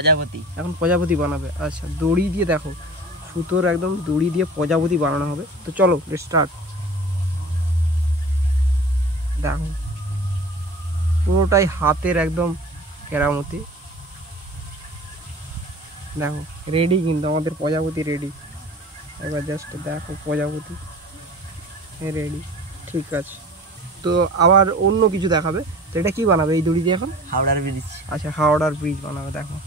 প্রজাপতি, এখন প্রজাপতি বানাবে। আচ্ছা, দড়ি দিয়ে দেখো, সুতোর একদম দড়ি দিয়ে প্রজাপতি বানানো হবে। তো চলো স্টার্ট। দেখো পুরোটাই হাতের একদম কেরামতি। দেখো রেডি, কিন্তু আমাদের প্রজাপতি রেডি। এবার জাস্ট দেখো প্রজাপতি রেডি। ঠিক আছে, তো আবার অন্য কিছু দেখাবে। তো এটা কি বানাবে এই দড়ি দিয়ে এখন? হাওড়ার ব্রিজ। আচ্ছা, হাওড়ার ব্রিজ বানাবে। দেখো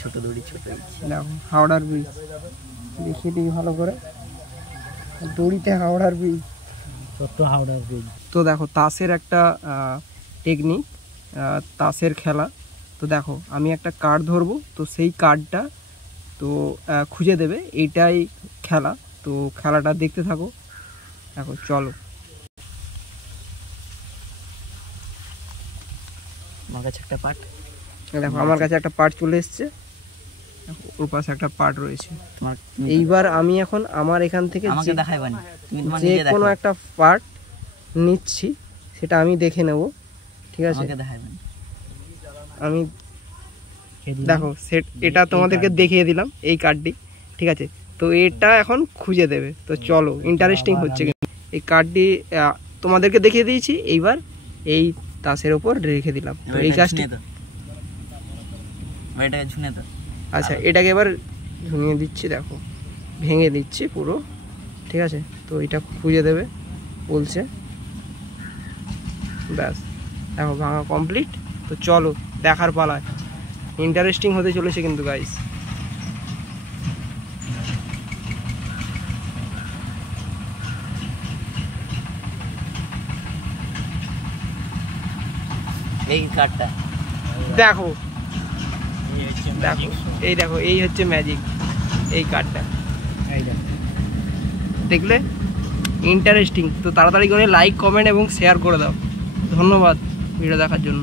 ছোট দড়ি, ছোট। দেখো হাওড়ার ব্রিজ দেখিয়ে দিই ভালো করে, দড়িতে হাওড়ার ব্রিজ, ছোট্ট হাওড়ার ব্রিজ। তো দেখো তাসের একটা টেকনিক, তাসের খেলা। তো দেখো আমি একটা কার্ড ধরবো, তো সেই কার্ডটা তো খুঁজে দেবে, এইটাই খেলা। তো খেলাটা দেখতে থাকো। দেখো চলো। আমার কাছে একটা পার্ট, দেখো আমার কাছে একটা পার্ট চলে এসছে, ওর পাশে একটা পার্ট রয়েছে। তোমার এইবার আমি এখন আমার এখান থেকে আমাকে দেখাইবানি, তুমি তোমার যে নিজে দেখো। কোনো একটা পার্ট নিচ্ছি, সেটা আমি দেখে নেব। ঠিক আছে, আমাকে দেখাইবানি। আমি দেখো সেট এটা তোমাদেরকে দেখিয়ে দিলাম, এই কার্ডটি। ঠিক আছে, তো এটা এখন খুঁজে দেবে। তো চলো, ইন্টারেস্টিং হচ্ছে কিন্তু। এই কার্ডটি তোমাদেরকে দেখিয়ে দিয়েছি, এইবার এই তাসের ওপর রেখে দিলাম। তো এই কাজটি, এটাকে ঝুনে তো। আচ্ছা এটাকে এবার ঝুনিয়ে দিচ্ছি। দেখো ভেঙে দিচ্ছি পুরো। ঠিক আছে, তো এটা খুঁজে দেবে বলছে। ব্যাস, দেখো ভাঙা কমপ্লিট। তো চলো দেখার পালায়। ইন্টারেস্টিং হতে চলেছে কিন্তু গাইস। এই কার্ডটা দেখো, দেখো এই দেখো, এই হচ্ছে ম্যাজিক, এই কার্ডটা দেখলে ইন্টারেস্টিং। তো তাড়াতাড়ি করে লাইক, কমেন্ট এবং শেয়ার করে দাও। ধন্যবাদ ভিডিও দেখার জন্য।